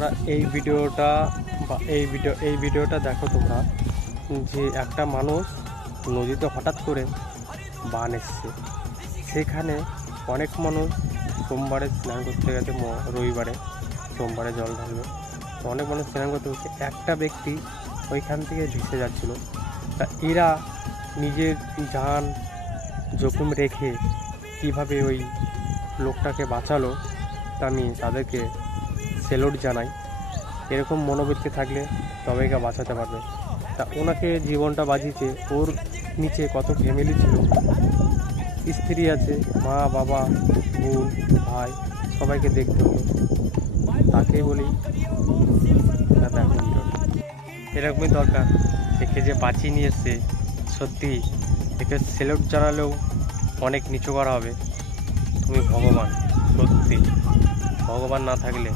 তোমরা এই ভিডিওটা দেখো তোমরা, যে একটা মানুষ নদীতে হঠাৎ করে বান এসছে, সেখানে অনেক মানুষ সোমবারে স্নান করতে গেছে, রবিবারে সোমবারে জল ঢালবে, তো অনেক মানুষ স্নান করতে গেছে, একটা ব্যক্তি ওইখান থেকে ভেসে যাচ্ছিল। তা এরা নিজের জান জখম রেখে কীভাবে ওই লোকটাকে বাঁচালো, তা আমি তাদেরকে স্যালুট জানাই। এরকম মনোবৃত্তি থাকলে সবাইকে বাঁচাতে পারবে। তা ওনাকে জীবনটা বাঁচিয়েছে, ওর নিচে কত ফ্যামিলি ছিল, স্ত্রী আছে, মা বাবা বোন ভাই, সবাইকে দেখতে হতো। তাকে বলি দেখো এরকমই দরকার। একে যে বাঁচিয়ে নিয়ে এসছে, সত্যি একে স্যালুট জানালেও অনেক নিচু করা হবে। তুমি ভগবান, সত্যি ভগবান না থাকলে